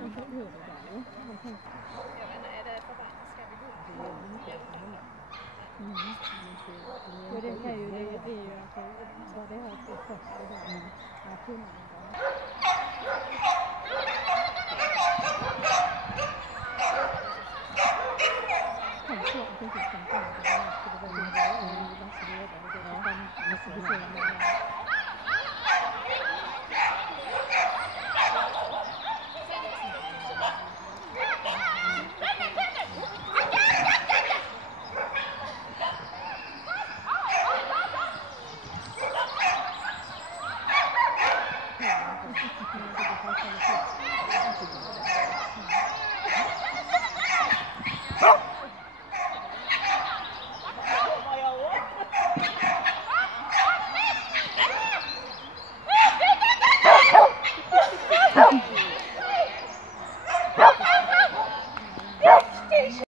Man får høre det der, jo. Ja, men är det på vagn? Ska vi gå? Och det kan ju, det är ju att vad det här för första dagen att kunna Oh!